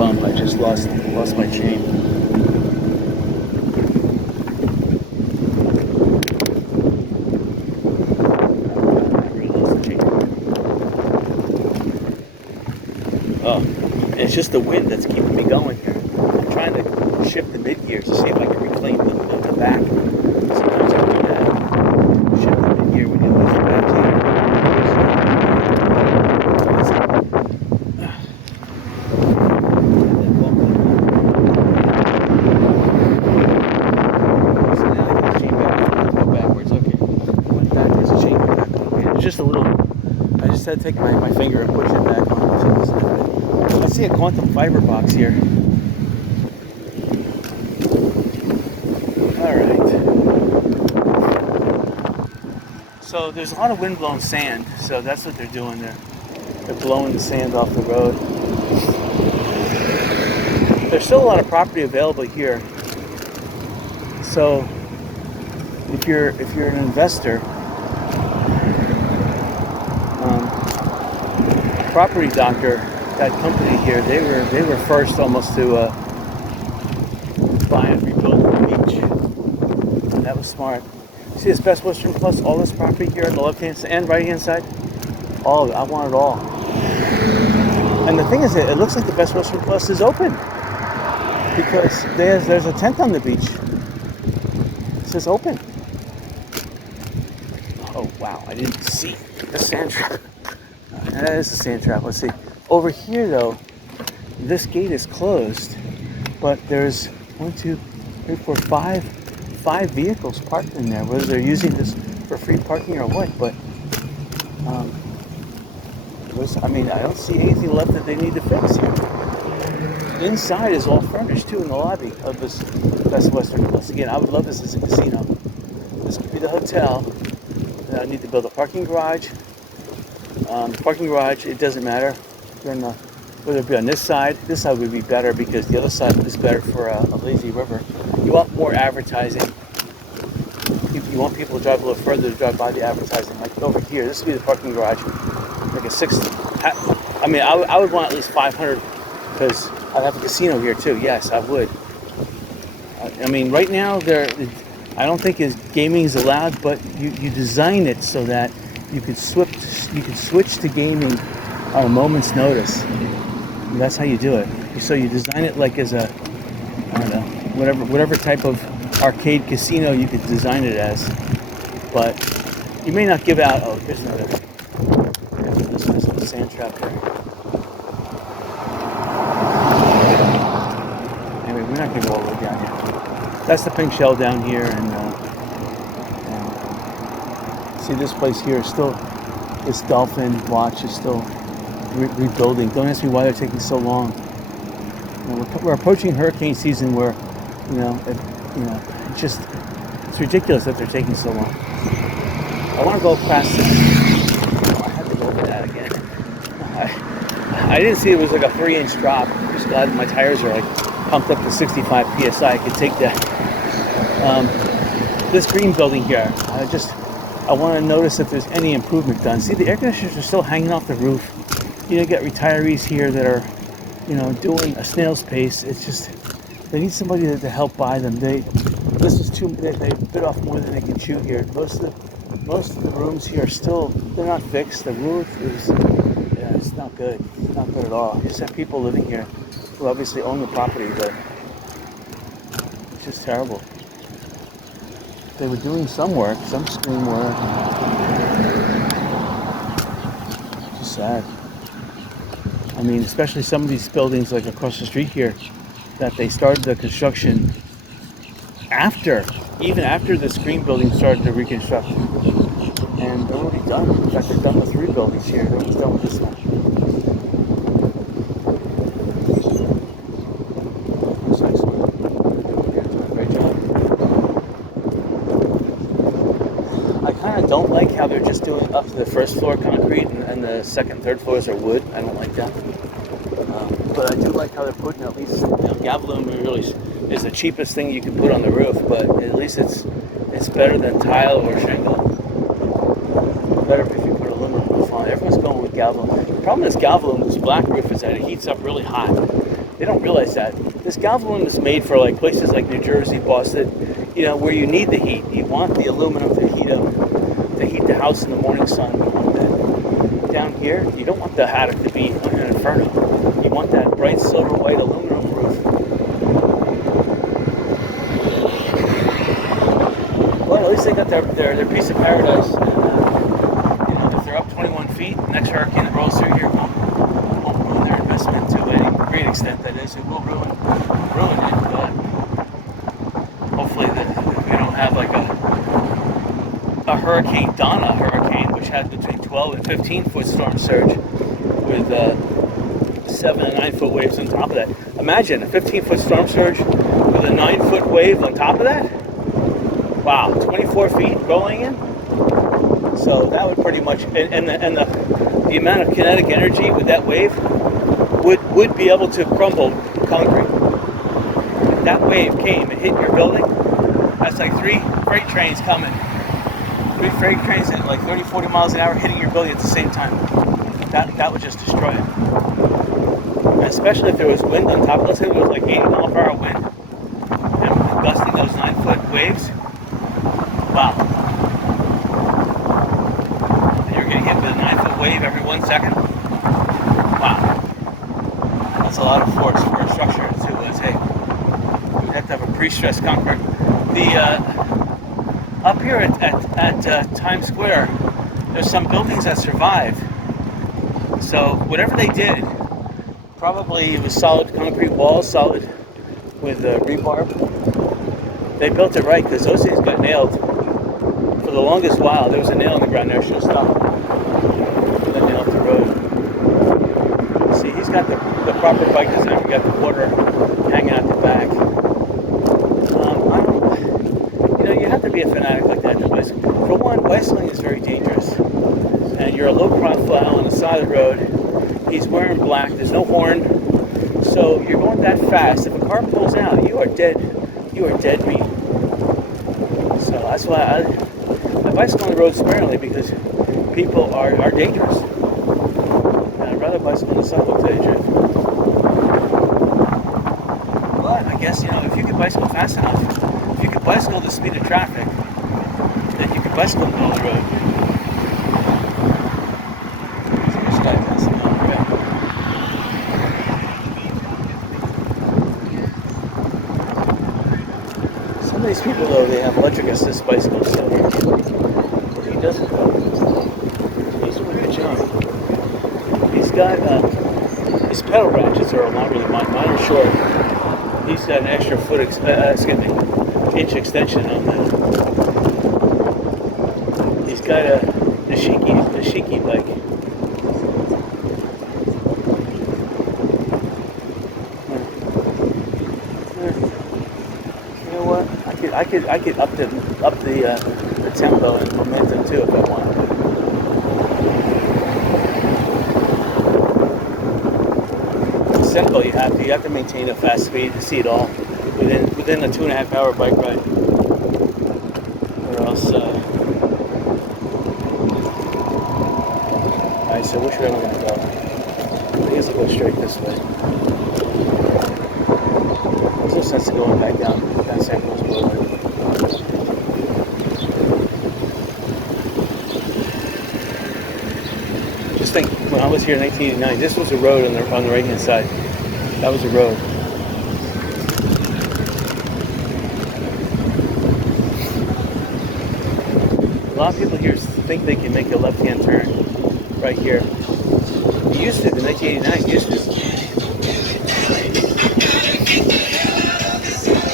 bump. I just lost my chain. I really lost the chain. Oh, and it's just the wind that's keeping me going here. I'm trying to shift the mid gears to see if I can reclaim the back. Sometimes I do that. Shift the mid gear when you lose the back just a little. I just had to take my finger and push it back on. I see a quantum fiber box here. All right. So there's a lot of wind-blown sand. So that's what they're doing there. They're blowing the sand off the road. There's still a lot of property available here. So if you're an investor. Property Doctor, that company here, they were first almost to buy and rebuild the beach. And that was smart. See this Best Western Plus, all this property here on the left hand side and right hand side? All of it. I want it all. And the thing is, it looks like the Best Western Plus is open because there's a tent on the beach. It says open. Oh wow, I didn't see the sand trap. That is a sand trap. Let's see. Over here, though, this gate is closed, but there's 1, 2, 3, 4, 5 vehicles parked in there. Whether they're using this for free parking or what, but I don't see anything left that they need to fix here. Inside is all furnished too in the lobby of this Best Western Plus. Again, I would love this as a casino. This could be the hotel. I need to build a parking garage. The parking garage, it doesn't matter. Whether it be on this side would be better because the other side is better for a lazy river. You want more advertising. You want people to drive a little further to drive by the advertising. Like over here, this would be the parking garage. Like a 60. I would want at least 500 because I'd have a casino here too. Yes, I would. Right now I don't think gaming is allowed, but you design it so that you can switch to gaming on a moment's notice. And that's how you do it. So you design it like as a, I don't know, whatever type of arcade casino you could design it as. But you may not give out. Oh, here's another. This nice little sand trap there. Anyway, we're not gonna go all the way down here. That's the pink shell down here, and see this place here is still. This dolphin watch is still rebuilding. Don't ask me why they're taking so long. We're approaching hurricane season, where it's ridiculous that they're taking so long. I want to go past this. Oh, I have to go over that again. I didn't see it was like a 3-inch drop. I'm just glad my tires are like pumped up to 65 psi. I could take that. This green building here, I want to notice if there's any improvement done. See, the air conditioners are still hanging off the roof. You get retirees here that are, doing a snail's pace. It's just, they need somebody to help buy them. They bit off more than they can chew here. Most of the rooms here they're not fixed. The roof it's not good. It's not good at all. You just have people living here who obviously own the property, but it's just terrible. They were doing some work, some screen work. Just sad. Especially some of these buildings like across the street here, that they started the construction even after the screen building started to reconstruct. And they're already done. In fact, they're done with 3 buildings here. They're almost done with this one. That's excellent. You're doing a great job. I kind of don't like how they're just doing up to the first floor concrete and the second, third floors are wood. I don't like that. But I do like how they're putting at least, gaveloom really is the cheapest thing you can put on the roof, but at least it's better than tile or shingle. Better if you put aluminum roof on. Everyone's going with gaveloom. The problem is gaveloom, this black roof, is that it heats up really hot. They don't realize that. This galvanum is made for like places like New Jersey, Boston, where you need the heat. You want the aluminum to heat the house in the morning sun. You want that. Down here, you don't want the attic to be an inferno. You want that bright silver white aluminum roof. Well, at least they got their piece of paradise. And, if they're up 21 feet, the next hurricane that rolls through here won't ruin their investment to a great extent. That is, it will ruin it. But hopefully, we don't have like a Hurricane Donna hurricane, which had between 12 and 15 foot storm surge with 7 and 9 foot waves on top of that. Imagine a 15 foot storm surge with a 9 foot wave on top of that. Wow, 24 feet rolling in. So that would pretty much, and the amount of kinetic energy with that wave would be able to crumble concrete. If that wave came and hit your building, that's like 3 freight trains coming. 3 freight trains at like 30, 40 miles an hour hitting your building at the same time. That would just destroy it. And especially if there was wind on top. Let's say there was like 80 mile per hour wind and gusting those 9 foot waves. Wow. And you're getting hit with a 9 foot wave every 1 second. Wow. That's a lot of force for a structure to say. You have to have a pre-stressed concrete. Up here at Times Square, there's some buildings that survive. So whatever they did, probably it was solid concrete walls, solid with rebar. They built it right because those things got nailed. For the longest while, there was a nail in the ground there. Should have stopped. That nailed the road. See, he's got the proper bike design. We got the water hanging out the back. You have to be a fanatic like that to bicycle. For one, bicycling is very dangerous. And you're a low profile on the side of the road. He's wearing black. There's no horn. So you're going that fast. If a car pulls out, you are dead. You are dead meat. So that's why I bicycle on the road sparingly, because people are dangerous. And I'd rather bicycle on the sidewalk, to tell you the truth. But I guess, if you could bicycle fast enough, if you could bicycle the speed of traffic, then you could bicycle in the middle of the road. So this guy passing out, right? Some of these people, though, they have electric assist bicycles, so he doesn't, though. He's doing a good job. He's got, his pedal ratchets are not really mine are short. He's got an extra inch extension on that. He's got a Nishiki bike. You know what? I could up the tempo and momentum too if I want. Simple. You have to maintain a fast speed to see it all within a 2.5 hour bike ride, or else. Alright, so which way am I going to go? I guess I'll go straight this way. There's no sense in going back down San Carlos Boulevard. Just think, when I was here in 1989, this was a road on the right hand side. That was a road. A lot of people here think they can make a left-hand turn right here. You used to in 1989. You used to.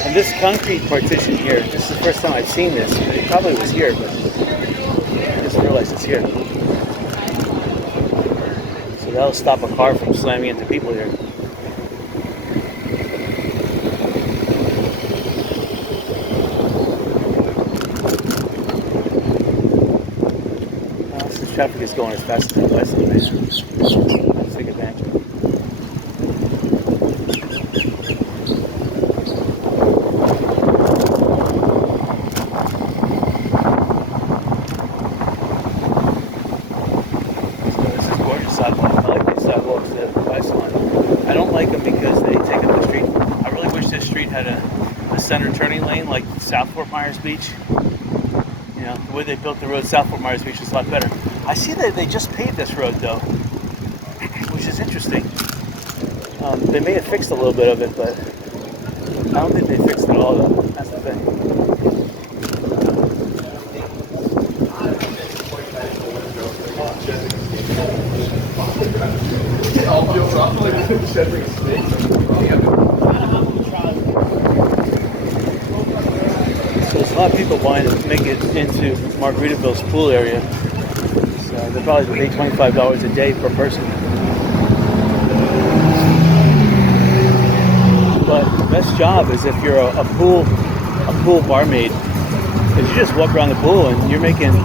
And this concrete partition here, this is the first time I've seen this. It probably was here, but I just realized it's here. So that'll stop a car from slamming into people here. Since traffic is going as fast as the bicycle is, let's take advantage of it. Sidewalk. I like these sidewalks that I bicycle on. I don't like them because they take like South Fort Myers Beach. You know, the way they built the road, South Fort Myers Beach is a lot better. I see that they just paved this road though, which is interesting. They may have fixed a little bit of it, but I don't think they fixed it all though. That's the thing. So there's a lot of people wanting to make it into Margaritaville's pool area. So they're probably going to pay $25 a day per person. But the best job is if you're a pool barmaid, because you just walk around the pool and you're making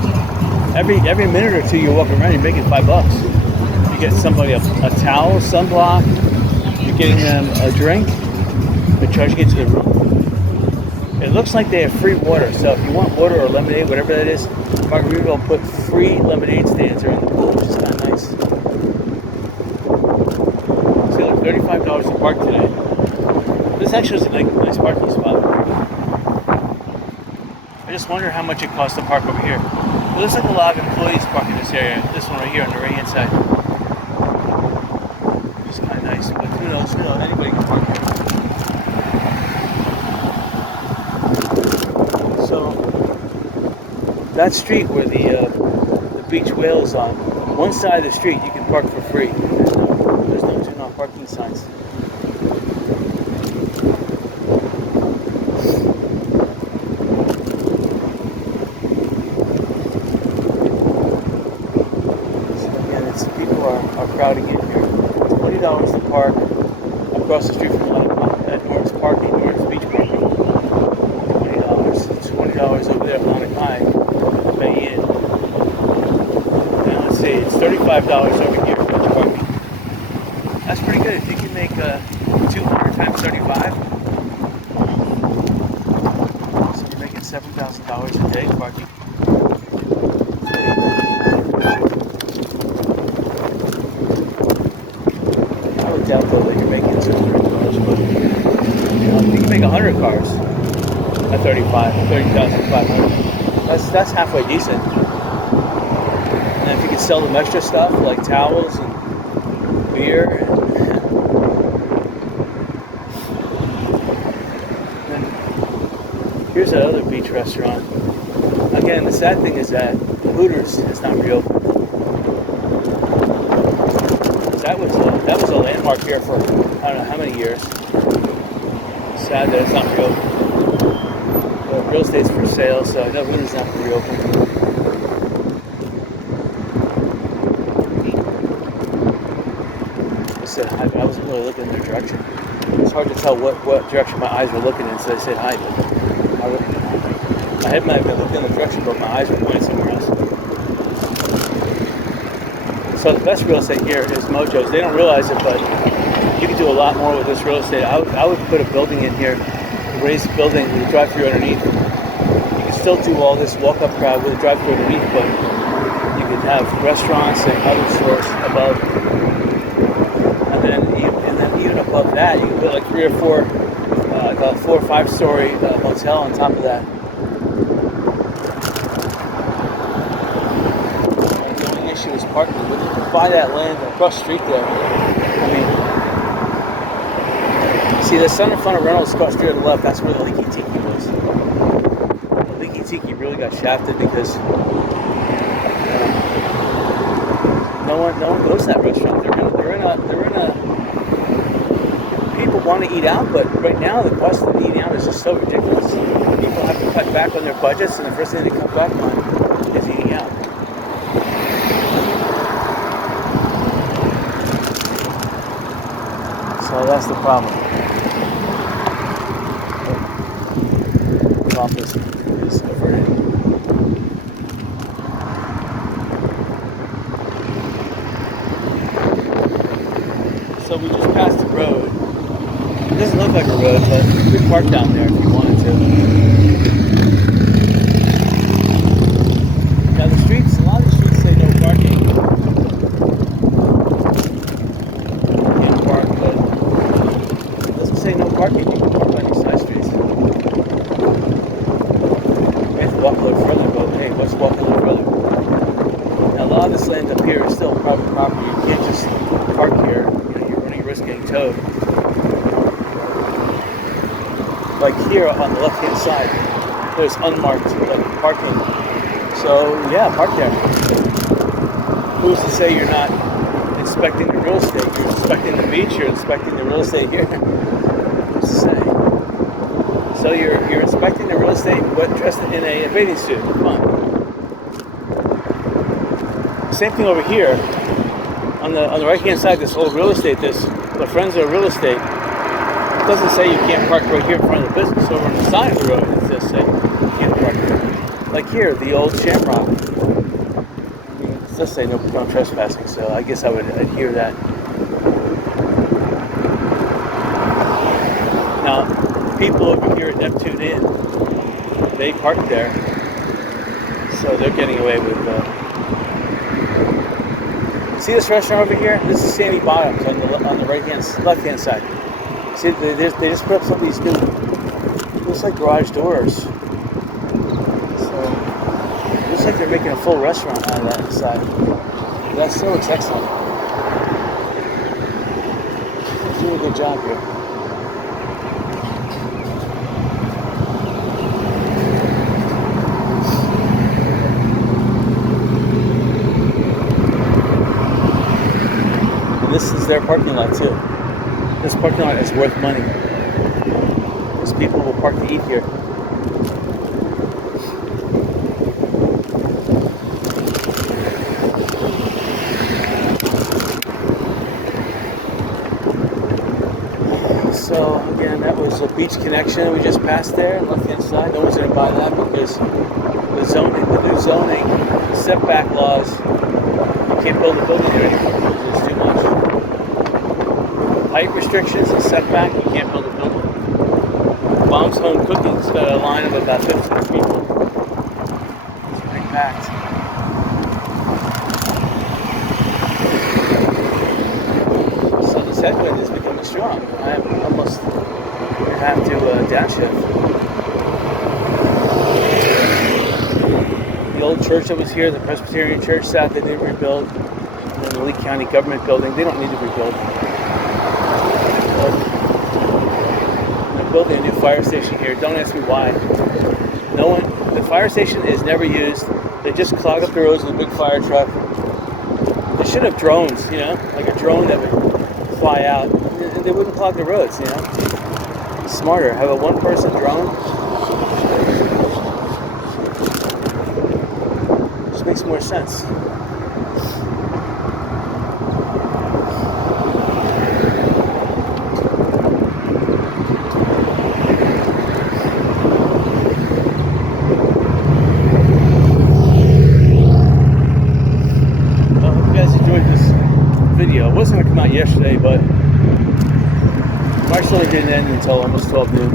every minute or two you're walking around, you're making $5. You get somebody a towel, sunblock, you're getting them a drink, they're charging you to the room. It looks like they have free water, so if you want water or lemonade, whatever that is, Margaritaville put free lemonade stands around the pool, which is kind of nice. So like $35 to park today. This actually is a nice parking spot. I just wonder how much it costs to park over here. It looks like a lot of employees park in this area. This one right here on the right hand side. It's kind of nice, but who knows? Anybody can park here. So that street where the beach whale is on, one side of the street you can park for free. There's no do not parking signs. Crowding in here. $20 to park across the street from Norton's parking, Norton's beach parking. $20 over there at Atlantic High to pay in. Now let's see, it's $35 over here for beach parking. That's pretty good. If you can make 200 times 35, so you're making $7,000 a day parking. Out though that you're making $700, but you can make 100 cars at 30,500. That's halfway decent. And if you could sell them extra stuff like towels and beer, and then here's another beach restaurant. Again, the sad thing is that Hooters has not reopened. That was a landmark here for I don't know how many years. Sad that it's not reopened. But real estate's for sale, so no, Hooters not going to reopen. I said hi, but I wasn't really looking in their direction. It's hard to tell what direction my eyes were looking in, so I said hi. But my head might have been looking in the direction, but my eyes were pointing somewhere else. So the best real estate here is Mojo's. They don't realize it, but you can do a lot more with this real estate. I would put a building in here, a raised building with a drive-through underneath. You can still do all this walk-up crowd with a drive-through underneath, but you could have restaurants and other stores above. And then even above that, you can put like 3 or 4, like a 4 or 5 story motel on top of that. Was parking. When you buy that land across the street there, I mean, see the center front of Reynolds across the street on the left, that's where the Leaky Tiki was. The Leaky Tiki really got shafted because no one goes to that restaurant. They're in a people want to eat out, but right now the cost of eating out is just so ridiculous. People have to cut back on their budgets, and the first thing they cut back on is eating out. So that's the problem. The office is averted. So we just passed the road. It doesn't look like a road, but you could park down there if you wanted to. Now the streets, a lot of the streets say no parking. You can't park, but... say no parking, you can park on these side streets. walk a little further and go, hey, let's walk a little further. Now, a lot of this land up here is still private property. You can't just park here. You're running a risk getting towed. Like here on the left-hand side, there's unmarked parking. So yeah, park there. Who's to say you're not inspecting the real estate? You're inspecting the beach. You're inspecting the real estate here. Who's to say? So you're inspecting the real estate, but dressed in a bathing suit. Come on. Same thing over here. On the right-hand side, this old real estate. This La Frenza real estate. It doesn't say you can't park right here in front of the business. Over on the side of the road, it says say you can't park here. Like here, the old Shamrock. I mean, it does say no trespassing, so I guess I would adhere that. Now, the people over here at Neptune Inn, they park there, so they're getting away with. See this restaurant over here? This is Sandy Bottoms on the left-hand side. See, they just put up some of these new, looks like garage doors. So, it looks like they're making a full restaurant out of that inside. That still looks excellent. They're doing a good job here. And this is their parking lot too. This parking lot is worth money. Because people will park to eat here. So again, that was a beach connection we just passed there on the left-hand side. No one's going to buy that because the new zoning, setback laws, you can't build a building there anymore because it's too much. Height restrictions and setback, you can't build a building. Mom's Home Cooking's got a line of about 15 people. It's pretty packed. So this headwind is becoming strong. I almost have to downshift. The old church that was here, the Presbyterian church, that they didn't rebuild. And the Lee County government building, they don't need to rebuild. They're building a new fire station here. Don't ask me why. The fire station is never used. They just clog up the roads with a big fire truck. They should have drones, like a drone that would fly out. And they wouldn't clog the roads, It's smarter. Have a one-person drone. Just makes more sense. Video. It wasn't going to come out yesterday, but March really didn't end until almost 12 noon.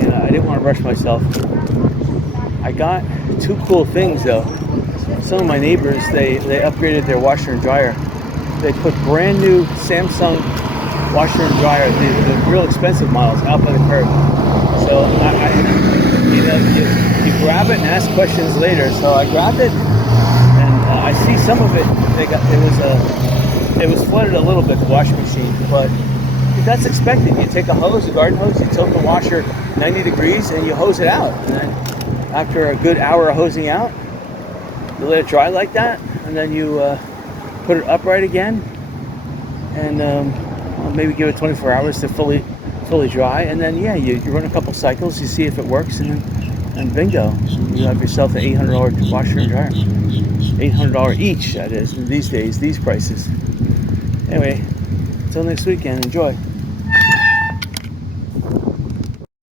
And I didn't want to rush myself. I got two cool things though. Some of my neighbors, they upgraded their washer and dryer. They put brand new Samsung washer and dryer, the real expensive models, out by the curb. So you grab it and ask questions later. So I grabbed it, and I see some of it. It was flooded a little bit, the washing machine, but that's expected. You take a garden hose, you tilt the washer 90 degrees, and you hose it out. And then after a good hour of hosing out, you let it dry like that, and then you put it upright again, and maybe give it 24 hours to fully dry, and then you run a couple cycles, you see if it works, and bingo, you have yourself an $800 washer and dryer. $800 each, that is, these days, these prices. Anyway, until next weekend, enjoy.